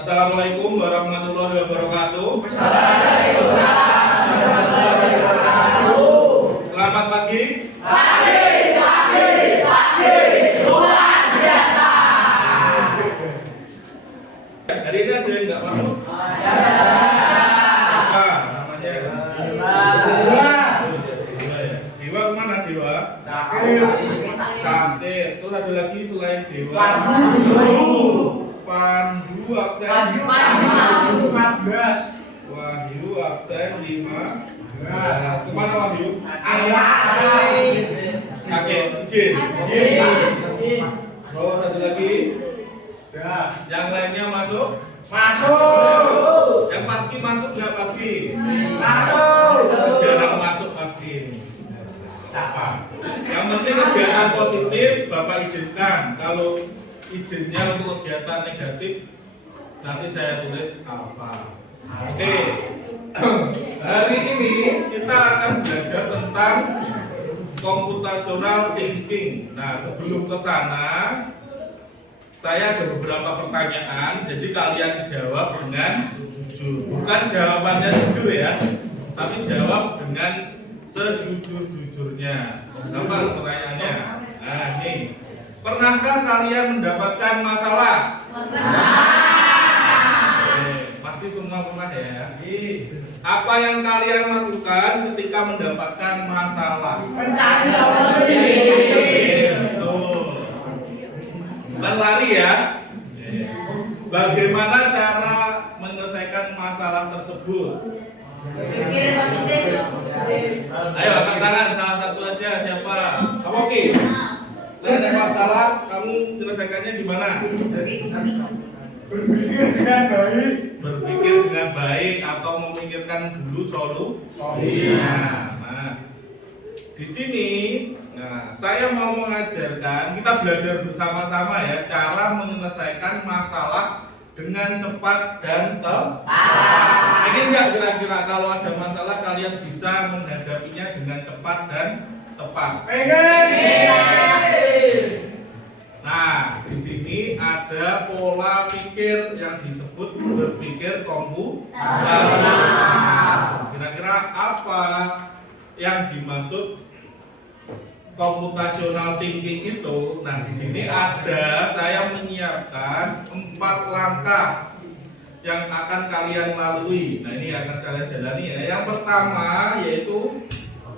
Assalamualaikum warahmatullahi wabarakatuh. Selamat pagi. Luar biasa. Hari ini ada yang nggak masuk? Siapa namanya? Dewa kemana Dewa? Sakit. Terus ada lagi selain Dewa? Pandu absen 15. Wahyu absen 5. Kemana Wahyu? Sakit. Izin. Oh, satu lagi. Yang lainnya masuk? Yang Paski masuk nggak Paski? Jarang masuk Paski ini. Yang penting kegiatan positif Bapak izinkan. Kalau izinnya untuk kegiatan negatif nanti saya tulis apa. Oke. Hari ini kita akan belajar tentang computational thinking. Nah, sebelum ke sana saya ada beberapa pertanyaan, jadi kalian jawab dengan jujur. Bukan jawabannya jujur ya, tapi jawab dengan sejujur-jujurnya. Apa pertanyaannya? Nah, ini. Pernahkah kalian mendapatkan masalah? Pasti semua pernah ya. Apa yang kalian lakukan ketika mendapatkan masalah? Mencari solusi. Betul. Bukan lari ya. Bagaimana cara menyelesaikan masalah tersebut? Berpikir positif. Ayo angkat tangan salah satu aja siapa? Kamu oke? Ada masalah, kamu menyelesaikannya gimana? Berpikir dengan baik. Berpikir dengan baik atau memikirkan dulu solusinya. Nah, di sini, saya mau mengajarkan, kita belajar bersama-sama ya, cara menyelesaikan masalah dengan cepat dan tepat. Ingin nggak kira-kira kalau ada masalah kalian bisa menghadapinya dengan cepat dan tepat? Nah, di sini ada pola pikir yang disebut berpikir komputasional. Kira-kira apa yang dimaksud computational thinking itu? Nah, di sini ada saya menyiapkan 4 langkah yang akan kalian lalui. Nah, ini akan kalian jalani ya. Yang pertama yaitu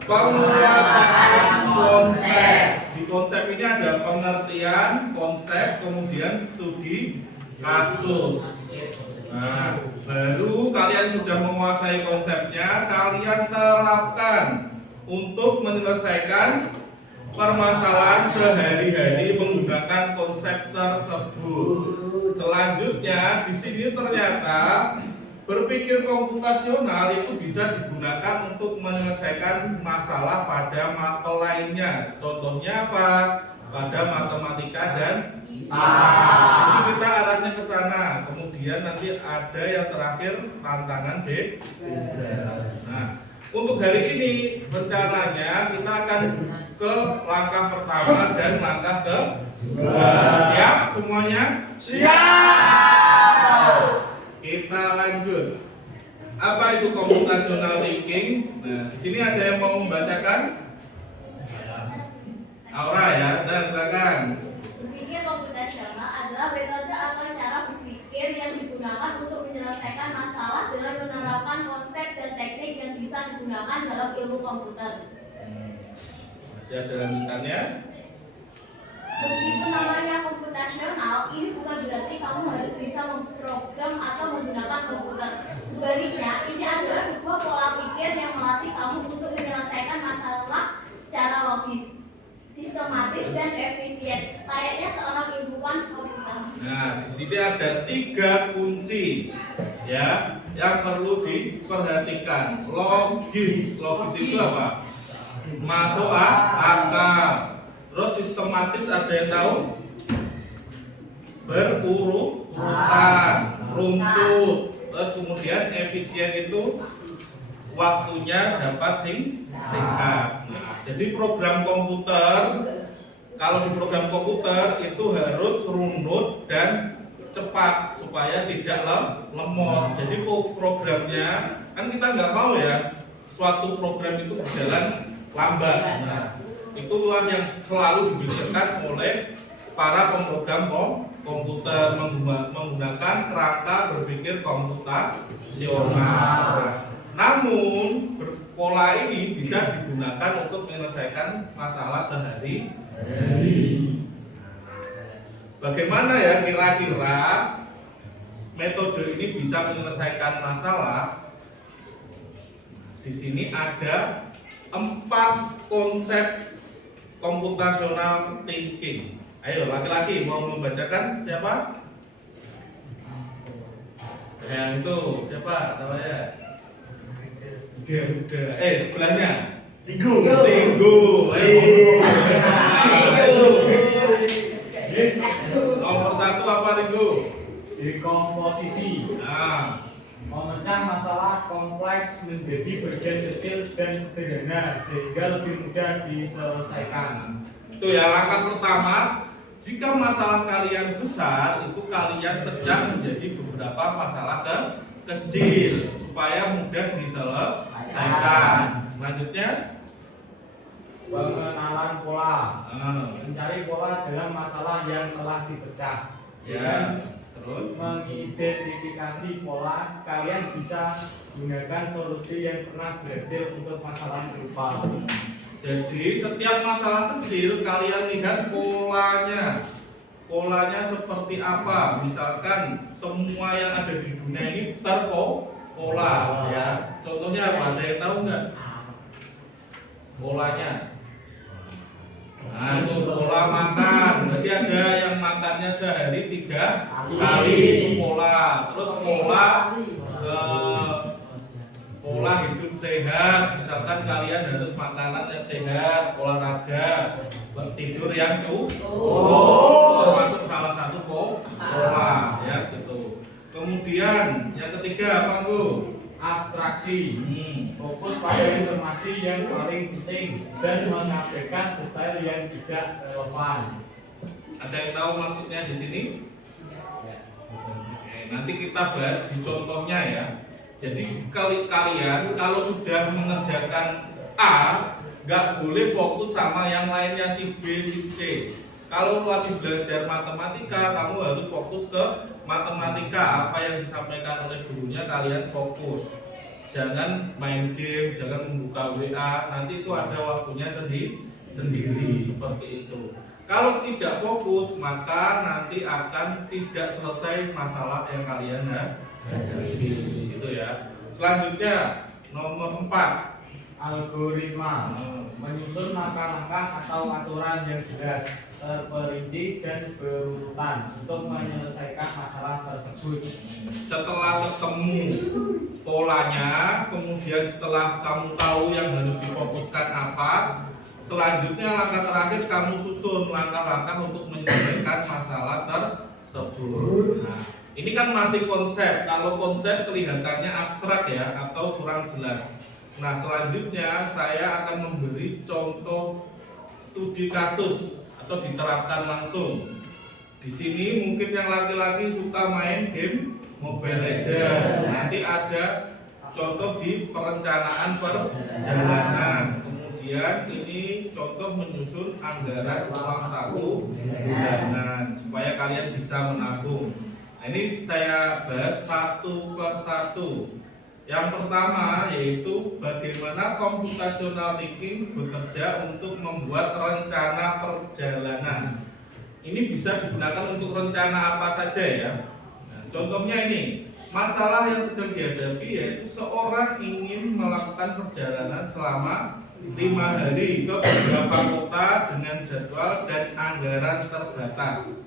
penguasaan konsep. Di konsep ini ada pengertian konsep, kemudian studi kasus. Nah, baru kalian sudah menguasai konsepnya, kalian terapkan untuk menyelesaikan permasalahan sehari-hari menggunakan konsep tersebut. Selanjutnya, di sini ternyata berpikir komputasional itu bisa digunakan untuk menyelesaikan masalah pada mata lainnya. Contohnya apa? Pada matematika dan IPA. Jadi kita arahnya ke sana. Kemudian nanti ada yang terakhir tantangan bebas. Nah, untuk hari ini rencananya kita akan ke langkah pertama dan langkah kedua. Siap semuanya? Siap. Kita lanjut. Apa itu computational thinking? Nah, di sini ada yang mau membacakan? Aura ya, dan silakan. Berpikir komputasional adalah metode atau cara berpikir yang digunakan untuk menyelesaikan masalah dengan menerapkan konsep dan teknik yang bisa digunakan dalam ilmu komputer. Masih ada lanjutannya? Meskipun namanya komputasional, ini bukan berarti kamu harus bisa memprogram atau menggunakan komputer. Sebaliknya, ini adalah sebuah pola pikir yang melatih kamu untuk menyelesaikan masalah secara logis, sistematis dan efisien, layaknya seorang ilmuwan komputer. Nah, di sini ada 3 kunci ya yang perlu diperhatikan. Logis itu apa? Masuk akal. Terus sistematis ada yang tahu? Berurutan, runtut. Terus kemudian efisien itu waktunya dapat singkat. Nah, jadi program komputer, kalau di program komputer itu harus runut dan cepat supaya tidak lemot. Jadi programnya kan kita nggak mau ya suatu program itu berjalan lambat. Nah, itulah yang selalu dibisikkan oleh para pemrogram komputer menggunakan kerangka berpikir komputasional. Namun pola ini bisa digunakan untuk menyelesaikan masalah sehari-hari. Bagaimana ya kira-kira metode ini bisa menyelesaikan masalah? Di sini ada 4 konsep computational thinking. Ayo laki-laki mau membacakan siapa? Yang itu siapa namanya? Garuda. Sebelahnya Tinggu. Nomor 1 apa Ringo? Dekomposisi. Nah, Memecah masalah kompleks menjadi bagian kecil dan sederhana sehingga lebih mudah diselesaikan. itu ya langkah pertama. Jika masalah kalian besar, itu kalian pecah menjadi beberapa masalah kecil supaya mudah diselesaikan. Selanjutnya, Pengenalan pola. ah, Mencari pola dalam masalah yang telah dipecah. ya, terus, Mengidentifikasi pola, kalian bisa gunakan solusi yang pernah berhasil untuk masalah serupa. jadi setiap masalah kecil kalian lihat polanya. Polanya seperti apa? Misalkan semua yang ada di dunia ini terpola, ya. Contohnya apa? Ada yang tahu nggak? Polanya. Nah, itu pola makan. Berarti ada yang makannya sehari 3 kali, itu pola. Terus pola hidup sehat. Misalkan kalian harus makanan yang sehat, olahraga, tidur yang cukup, termasuk salah satu pola, ya gitu. Kemudian yang ketiga apa Bu? Abstraksi. Fokus pada informasi yang paling penting dan mengabaikan detail yang tidak relevan. Ada yang tahu maksudnya di sini? Oke, nanti kita bahas di contohnya ya. Jadi kalian kalau sudah mengerjakan A, nggak boleh fokus sama yang lainnya si B, si C. Kalau lagi belajar matematika, kamu harus fokus ke matematika. Apa yang disampaikan oleh gurunya kalian fokus. Jangan main game, jangan membuka WA. Nanti itu ada waktunya sendiri seperti itu. Kalau tidak fokus, maka nanti akan tidak selesai masalah yang kalian hadapi. Gitu ya. Selanjutnya nomor 4. Algoritma. Menyusun langkah-langkah atau aturan yang jelas, terperinci dan berurutan untuk menyelesaikan masalah tersebut. Setelah ketemu polanya, kemudian setelah kamu tahu yang harus difokuskan apa, selanjutnya langkah terakhir kamu susun langkah-langkah untuk menyelesaikan masalah tersebut. Nah, ini kan masih konsep. Kalau konsep kelihatannya abstrak ya atau kurang jelas. Nah, selanjutnya saya akan memberi contoh studi kasus atau diterapkan langsung. Di sini mungkin yang laki-laki suka main game Mobile Legends. Nanti ada contoh di perencanaan perjalanan. Kemudian ini contoh menyusun anggaran uang 1 bulanan supaya kalian bisa menabung. Nah, ini saya bahas satu persatu. Yang pertama yaitu bagaimana computational thinking bekerja untuk membuat rencana perjalanan. Ini bisa digunakan untuk rencana apa saja ya. Nah, contohnya ini, masalah yang sedang dihadapi yaitu seorang ingin melakukan perjalanan selama 5 hari ke beberapa kota dengan jadwal dan anggaran terbatas.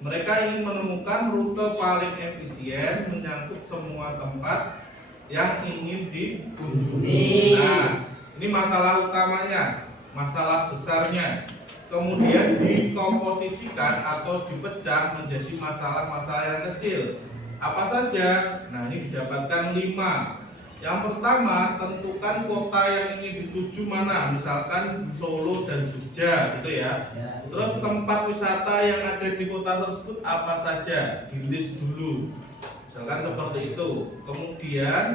Mereka ingin menemukan rute paling efisien menyangkut semua tempat yang ingin dikunjungi. Nah, ini masalah utamanya, masalah besarnya. Kemudian dikomposisikan atau dipecah menjadi masalah-masalah yang kecil. Apa saja? Nah, ini didapatkan 5. Yang pertama, tentukan kota yang ingin dituju mana, misalkan Solo dan Jogja, gitu ya. Terus tempat wisata yang ada di kota tersebut apa saja, di list dulu. Misalkan seperti itu. Kemudian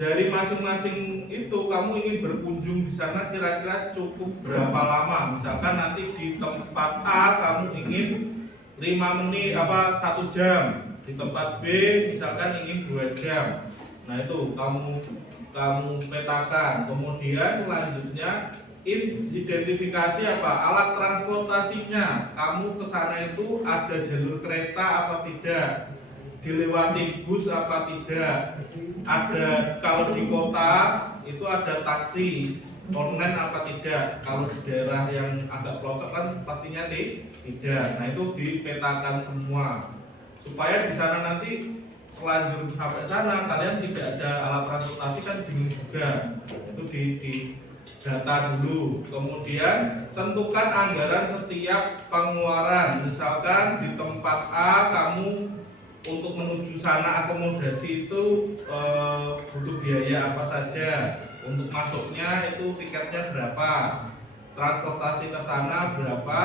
dari masing-masing itu kamu ingin berkunjung di sana kira-kira cukup berapa lama? Misalkan nanti di tempat A kamu ingin 5 menit 1 jam, di tempat B misalkan ingin 2 jam. Nah itu kamu petakan. Kemudian selanjutnya identifikasi alat transportasinya. Kamu ke sana itu ada jalur kereta apa tidak, dilewati bus apa tidak, ada kalau di kota itu ada taksi online apa tidak. Kalau di daerah yang agak pelosok kan pastinya tidak. Nah itu dipetakan semua supaya di sana nanti lanjut sampai sana kalian tidak ada alat transportasi kan bingung juga. Itu di data dulu. Kemudian tentukan anggaran setiap pengeluaran. Misalkan di tempat A kamu untuk menuju sana akomodasi itu butuh biaya apa saja. Untuk masuknya itu tiketnya berapa, transportasi ke sana berapa.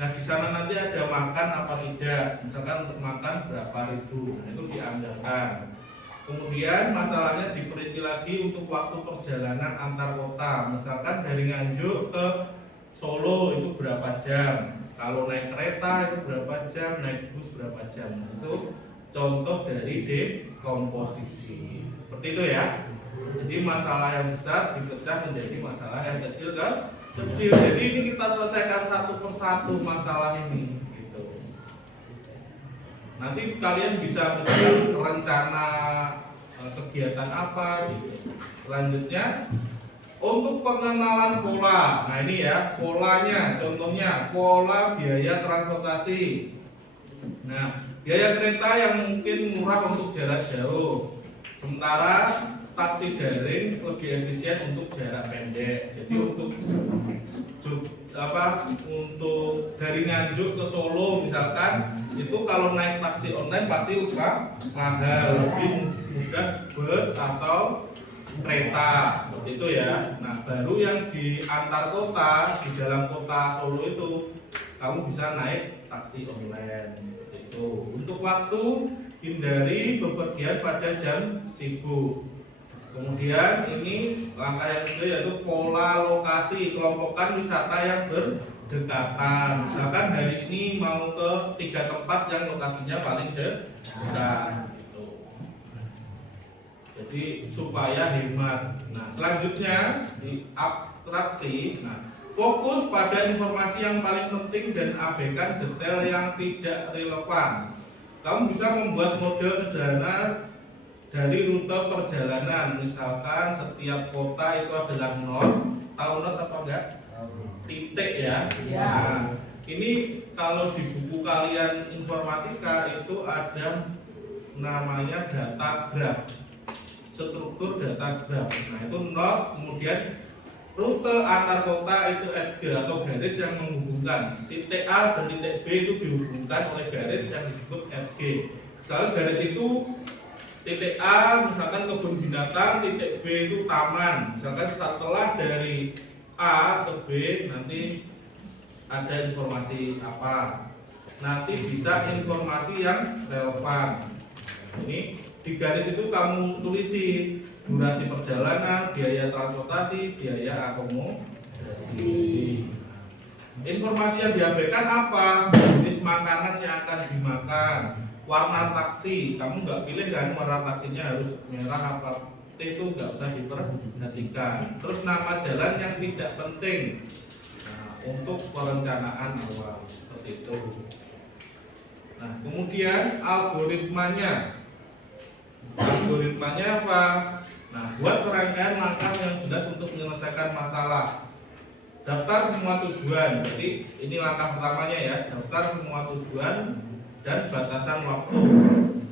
Nah di sana nanti ada makan apa tidak, misalkan untuk makan berapa ribu, nah, itu dianggarkan. Kemudian masalahnya diperinci lagi untuk waktu perjalanan antar kota. Misalkan dari Nganjuk ke Solo itu berapa jam, kalau naik kereta itu berapa jam, naik bus berapa jam. Nah, itu contoh dari dekomposisi. Seperti itu ya. Jadi masalah yang besar dipecah menjadi masalah yang kecil kan? Kecil. Jadi ini kita selesaikan satu persatu masalah ini gitu. Nanti kalian bisa misalkan rencana kegiatan apa gitu. Selanjutnya untuk pengenalan pola. Nah ini ya polanya, contohnya pola biaya transportasi. Nah biaya kereta yang mungkin murah untuk jarak jauh, sementara taksi daring lebih efisien untuk jarak pendek. Jadi untuk dari Nganjuk ke Solo misalkan itu kalau naik taksi online pasti lebih mahal, lebih mudah bus atau kereta seperti itu ya. Nah baru yang di antar kota, di dalam kota Solo itu kamu bisa naik taksi online seperti itu. Untuk waktu hindari bepergian pada jam sibuk. Kemudian ini langkah yang kedua yaitu pola lokasi. Kelompokkan wisata yang berdekatan. Misalkan hari ini mau ke 3 tempat yang lokasinya paling dekat gitu. Jadi supaya hemat. Nah selanjutnya di abstraksi. Nah fokus pada informasi yang paling penting dan abaikan detail yang tidak relevan. Kamu bisa membuat model sederhana dari rute perjalanan. Misalkan setiap kota itu adalah not. Tahu not apa enggak? Titik ya. Nah, ini kalau di buku kalian informatika itu ada namanya data graph, struktur data graph. Nah itu not, kemudian rute antar kota itu FG atau garis yang menghubungkan titik A dan titik B itu dihubungkan oleh garis yang disebut FG. Misalnya garis itu titik A misalkan kebun binatang, titik B itu taman. Misalkan setelah dari A ke B nanti ada informasi apa, nanti bisa informasi yang relevan. Ini di garis itu kamu tulisi durasi perjalanan, biaya transportasi, biaya akomodasi. Informasi yang diabaikan apa? Jenis makanan yang akan dimakan, warna taksi. Kamu nggak pilih kan warna taksinya harus merah apa itu nggak usah diperhatikan. Terus nama jalan yang tidak penting. Nah, untuk perencanaan awal seperti itu. Nah, kemudian algoritmanya. Algoritmanya apa? Nah, buat serangkaian langkah yang jelas untuk menyelesaikan masalah. Daftar semua tujuan. Jadi ini langkah pertamanya ya. Daftar semua tujuan dan batasan waktu.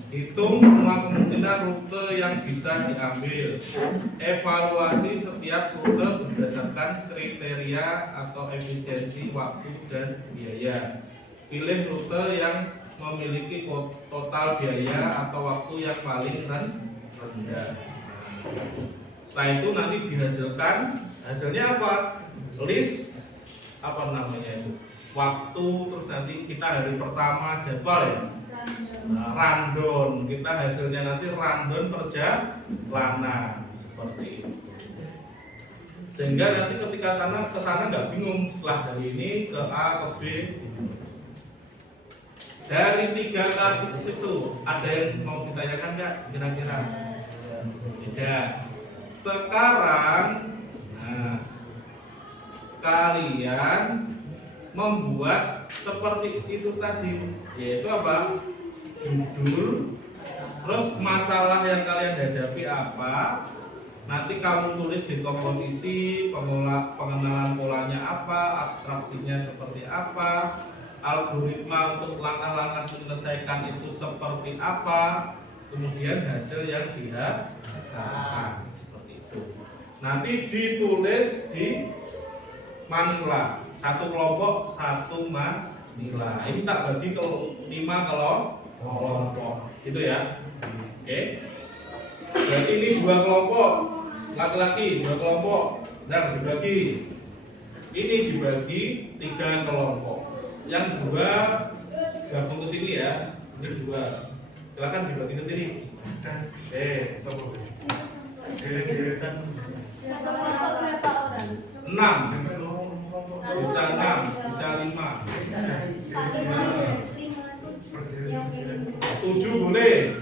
Hitung semua kemungkinan rute yang bisa diambil. Evaluasi setiap rute berdasarkan kriteria atau efisiensi waktu dan biaya. Pilih rute yang memiliki total biaya atau waktu yang paling rendah. Setelah itu nanti dihasilkan, hasilnya apa? List apa namanya itu? Waktu, terus nanti kita hari pertama jadwal ya. Nah, rundown, kita hasilnya nanti rundown perjalanan seperti itu. Sehingga nanti ketika ke sana nggak bingung setelah dari ini ke A ke B. Dari 3 kasus itu ada yang mau ditanyakan nggak kira-kira? Tidak. Sekarang, nah, kalian membuat seperti itu tadi, yaitu apa? Judul, terus masalah yang kalian hadapi apa? Nanti kamu tulis di komposisi, pengenalan polanya apa, abstraksinya seperti apa, algoritma untuk langkah-langkah menyelesaikan itu seperti apa, kemudian hasil yang dihasilkan seperti itu. Nanti ditulis di manila, satu kelompok satu manila. Ini tak bagi ke 5 kelompok, gitu ya. Oke. Berarti ini 2 kelompok, laki-laki 2 kelompok, dan dibagi. Ini dibagi 3 kelompok. Yang 2 gabung ke sini ya. Ini 2. Silakan dibagi sendiri. Satu kelompok berapa orang? 6. Bisa 6, bisa 5. Pakai 5, 7 yang pilih. 7 boleh.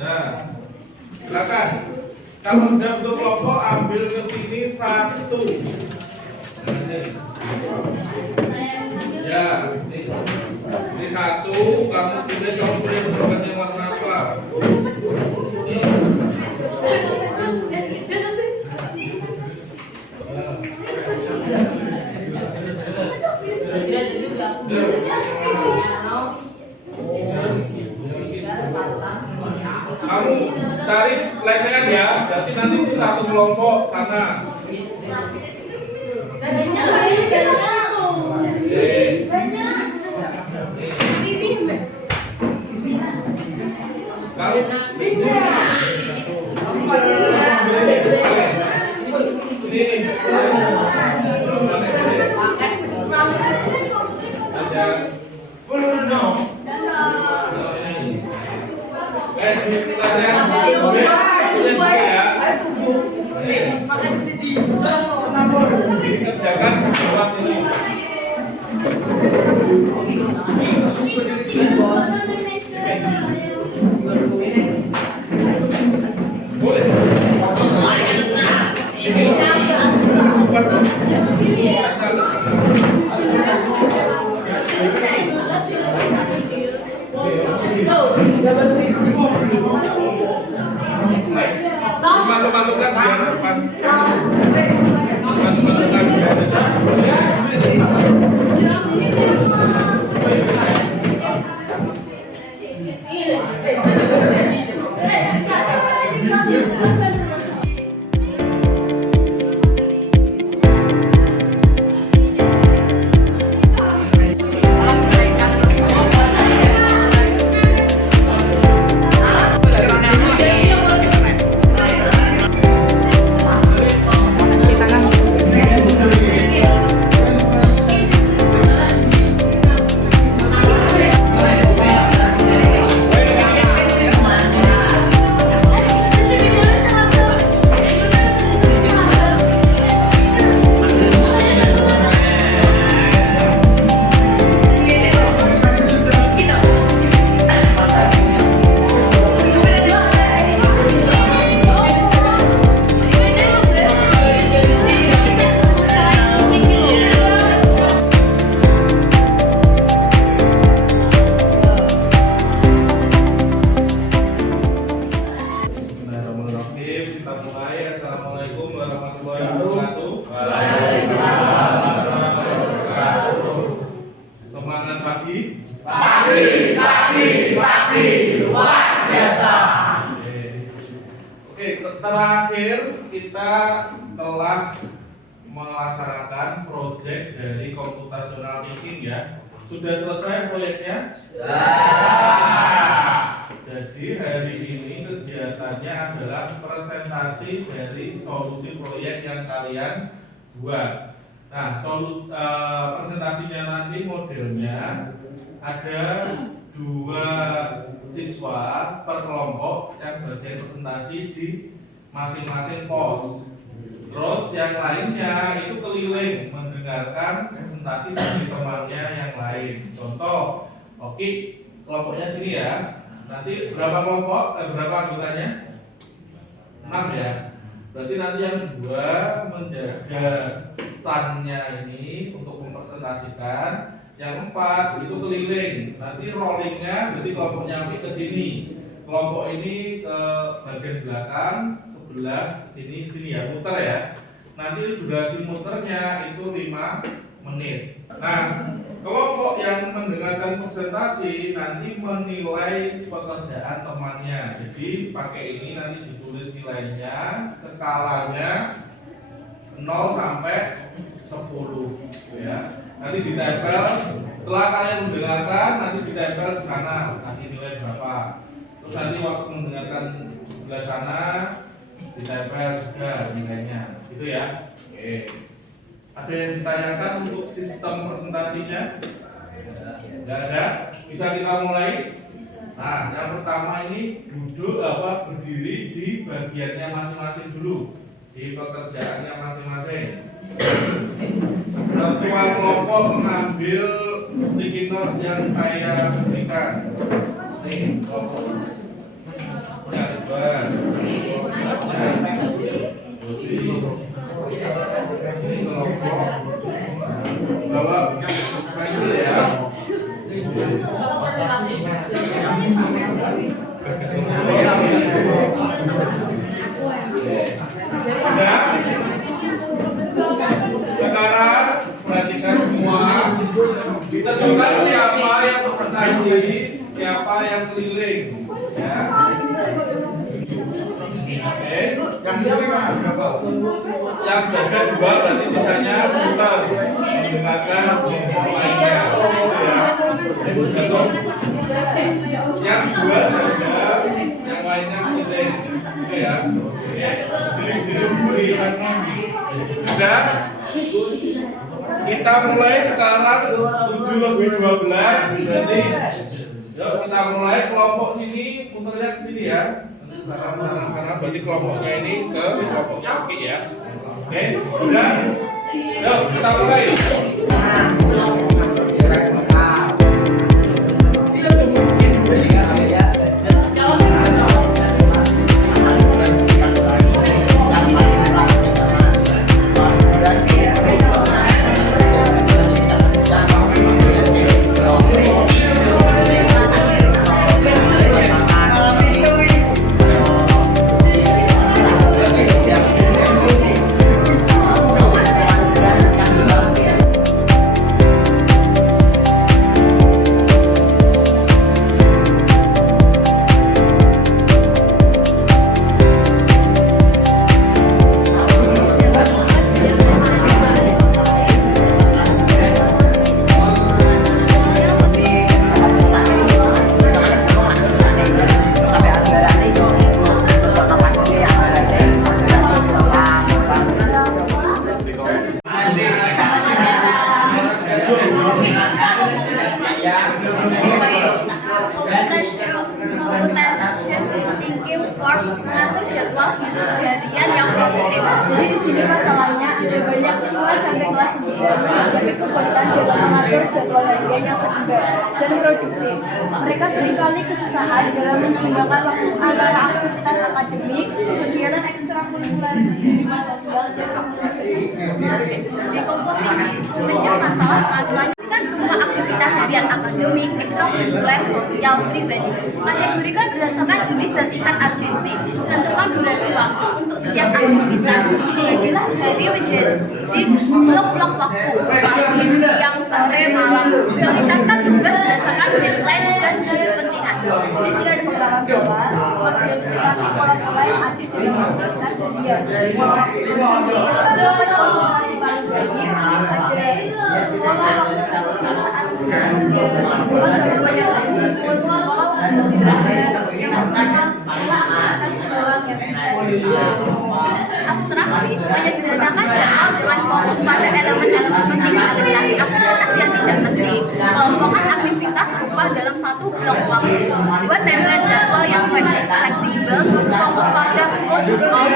Nah, silakan. Kalau sudah bentuk kelompok, ambil ke sini 1. Ya, ini 1. Kamu pilih berbagai yang warna apa? Kamu cari lesehan ya, berarti nanti itu 1 kelompok sana. Gajinya banyak. Kerjakan kelas ini. Boleh. Masuk-masukkan biar depan. Masuk-masukkan biar terakhir kita telah melaksanakan proyek dari computational thinking ya. Sudah selesai proyeknya? Jadi hari ini kegiatannya adalah presentasi dari solusi proyek yang kalian buat. Nah, presentasinya nanti modelnya ada 2 siswa per kelompok yang bagian presentasi di masing-masing pos. Terus yang lainnya itu keliling mendengarkan presentasi dari temannya yang lain. Contoh, oke, kelompoknya sini ya. Nanti berapa kelompok? Berapa anggotanya? 6 ya. Berarti nanti yang 2 menjaga standnya ini untuk mempresentasikan. Yang 4 itu keliling. Nanti rollingnya berarti kelompoknya ke sini. Kelompok ini ke bagian belakang, sebelah sini ya, muter ya. Nanti durasi muternya itu 5 menit. Nah, kelompok yang mendengarkan presentasi nanti menilai pekerjaan temannya. Jadi pakai ini nanti ditulis nilainya, skalanya 0 sampai 10 ya. Nanti ditempel, setelah kalian mendengarkan nanti ditempel di sana, kasih nilai berapa. Terus nanti waktu mendengarkan sebelah sana ditempel juga nilainya, gitu ya. Oke. Ada yang ditanyakan untuk sistem presentasinya? Tidak ada. Bisa kita mulai? Nah, yang pertama ini berdiri di bagiannya masing-masing dulu, di pekerjaannya masing-masing. Ketua kelompok mengambil sticky note yang saya berikan. Nih, kelompok. Ya, Ridwan. Ini kelompok. Bawa pensil ya. Sekarang perhatikan semua. Ditentukan siapa yang presentasi, siapa yang keliling. Ya. Oke. Yang jaga 2 berarti sisanya putar mendengarkan kelompok lainnya. Yang 2 jaga, yang lainnya keliling. Gitu ya. Sudah. Kita mulai sekarang 7 lebih 12. Jadi yuk kita mulai kelompok sini putarnya ke sini ya. Karena berarti kelompoknya ini ke kelompoknya oke ya. Oke, sudah. Yuk kita mulai. Mengatur jadwal harian yang produktif. Jadi di sini masalahnya ada banyak siswa sampai kelas 9 tapi kesulitan dalam mengatur jadwal harian yang seimbang dan produktif. Mereka seringkali kesusahan dalam menyeimbangkan waktu antara aktivitas akademik, kegiatan ekstrakurikuler, kehidupan sosial, dan aktivitas Di komposisi pecah masalah pengaturan semua aktivitas harian akademik, ekstrakurikuler, sosial, pribadi. Kategorikan berdasarkan jenis dan tingkat urgensi. Tentukan durasi waktu untuk setiap aktivitas. Bagilah hari menjadi blok-blok waktu, pagi, siang, sore, malam. Prioritaskan tugas berdasarkan deadline dan kepentingan. Di sini ada pengalaman bahwa mengidentifikasi pola-pola yang ada dalam aktivitas harian. Dapat konsentrasi paling baik, ada pola waktu kebiasaan, pola gangguan yang sering muncul, pola istirahat, yang pola aktivitas Abstraksi menyederhanakan jadwal dengan fokus pada elemen-elemen penting alias aktivitas yang tidak penting. Kelompokkan aktivitas serupa dalam satu blok waktu. Buat template jadwal yang fleksibel, fokus pada outcome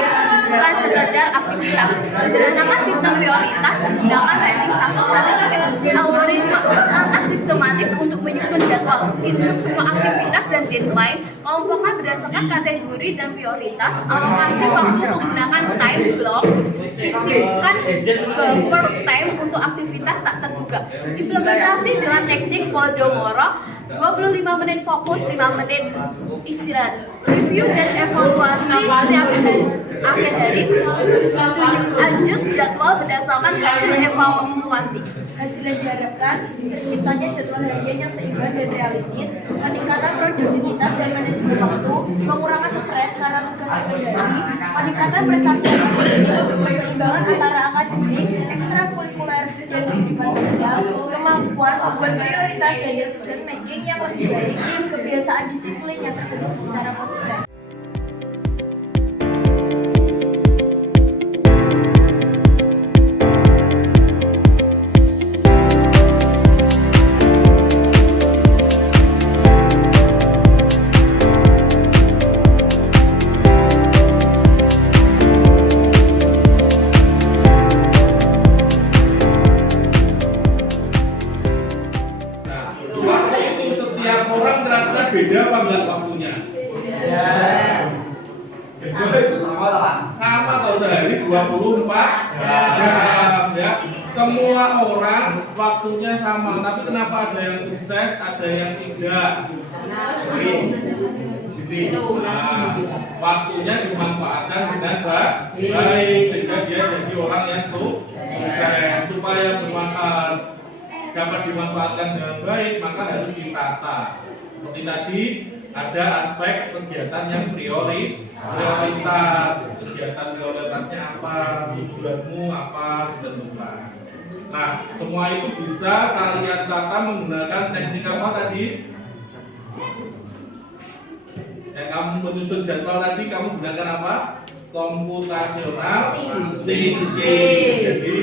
bukan sekadar aktivitas. Sederhanakan sistem prioritas, gunakan ranking 1-3. Algoritma, langkah sistematis untuk menyusun jadwal. Input semua aktivitas dan deadline, kelompokkan berdasarkan kategori dan prioritas. Alokasi waktu menggunakan time block, sisipkan buffer time untuk aktivitas tak terduga. Implementasi dengan teknik Pomodoro, 25 menit fokus, 5 menit istirahat. Review dan evaluasi setiap akhir hari. 7. Adjust jadwal berdasarkan hasil evaluasi. Hasil yang diharapkan terciptanya jadwal harian yang seimbang dan realistis, peningkatan produktivitas dan manajemen waktu, pengurangan stres karena tugas sehari-hari, peningkatan prestasi akademik, keseimbangan antara akademik, ekstrakurikuler dan kehidupan sosial, kemampuan membuat prioritas dan decision making yang lebih baik, kebiasaan disiplin yang terbentuk secara konsisten. Waktu itu setiap orang kira-kira beda apa enggak waktunya? Sama atau sehari 24 jam ya. Semua orang waktunya sama, tapi kenapa ada yang sukses, ada yang tidak? Nah, waktunya dimanfaatkan dengan baik sehingga dia jadi orang yang sukses. Supaya dapat dimanfaatkan dengan baik, maka harus ditata. Seperti tadi ada aspek kegiatan yang prioritas. Kegiatan prioritasnya apa, tujuanmu apa, ditentukan. Nah, semua itu bisa kalian tata menggunakan teknik apa tadi? Yang kamu menyusun jadwal tadi, kamu gunakan apa? Computational thinking. Jadi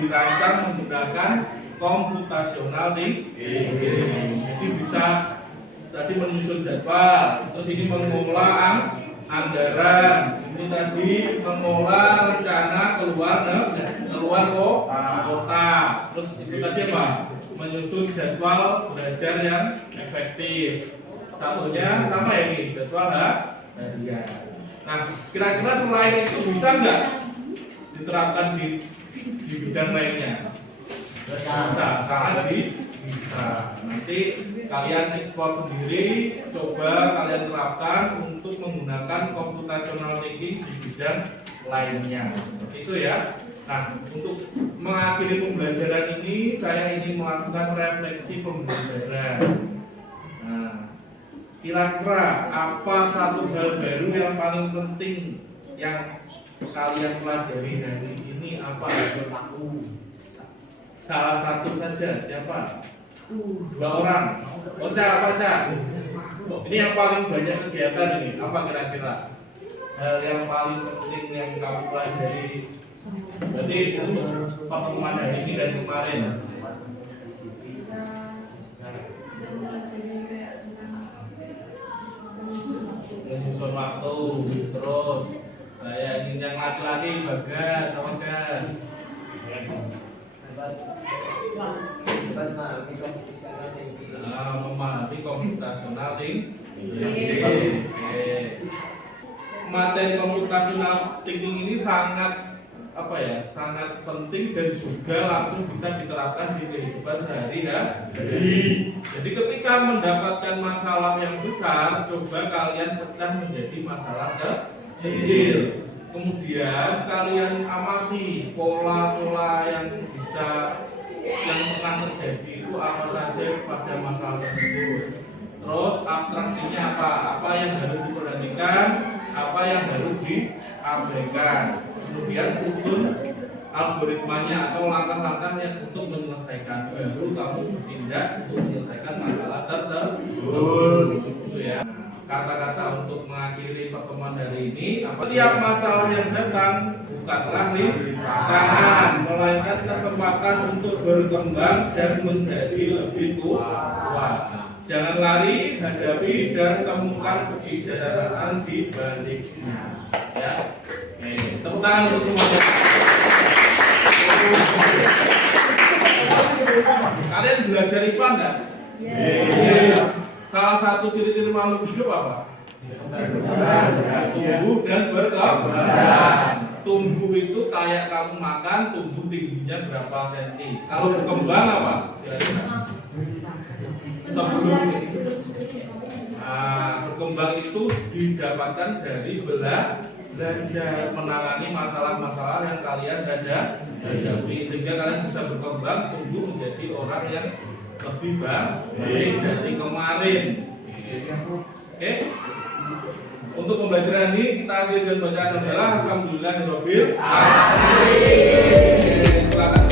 dirancang menggunakan computational thinking. Jadi bisa tadi menyusun jadwal, terus ini mengolah anggaran, ini tadi mengolah rencana keluar kota, terus itu tadi apa? Menyusun jadwal belajar yang efektif. Satunya sama ya ini jadwal harian. Nah, kira-kira selain itu bisa nggak diterapkan di bidang lainnya? Bisa, sangat bisa. Nanti kalian explore sendiri, coba kalian terapkan untuk menggunakan computational thinking di bidang lainnya. Seperti itu ya. Nah, untuk mengakhiri pembelajaran ini, saya ingin melakukan refleksi pembelajaran. Nah, kira-kira apa satu hal baru yang paling penting yang kalian pelajari hari ini apa? Salah satu saja, siapa? 2 orang. Apa Cak? Ini yang paling banyak kegiatan ini. Apa kira-kira? Hal yang paling penting yang kamu pelajari. Berarti itu pertemuan hari ini dan kemarin. Menyusun waktu, terus saya ingin yang laki-laki Bagas sama Gas. Memahami computational thinking. Materi computational thinking ini sangat sangat penting dan juga langsung bisa diterapkan di kehidupan sehari-hari. Jadi ketika mendapatkan masalah yang besar, coba kalian pecah menjadi masalah kecil. Kemudian kalian amati pola-pola yang pernah terjadi itu apa saja pada masalah tersebut. Terus abstraksinya apa yang harus diperhatikan, apa yang harus diabaikan. Kemudian susun algoritmanya atau langkah-langkahnya untuk menyelesaikan. Baru kamu bertindak untuk menyelesaikan masalah tersebut. Itu ya. kata-kata untuk mengakhiri pertemuan hari ini. Setiap masalah yang datang bukanlah rintangan, melainkan kesempatan untuk berkembang dan menjadi lebih kuat. Jangan lari, hadapi dan temukan kebijaksanaan di baliknya. Ya, tepuk tangan untuk semuanya. Kalian belajar IPA enggak? Iya. Salah satu ciri-ciri makhluk hidup apa? Tumbuh dan berkembang. Tumbuh itu kayak kamu makan, tumbuh tingginya berapa senti. Kalau berkembang apa? Sebelum berkembang itu didapatkan dari belajar menangani masalah-masalah yang kalian hadapi, sehingga kalian bisa berkembang, tumbuh menjadi orang yang lebih baik dari kemarin. Oke? Untuk pembelajaran ini kita akhiri dengan bacaan adalah Alhamdulillahirabbil alamin. Silakan.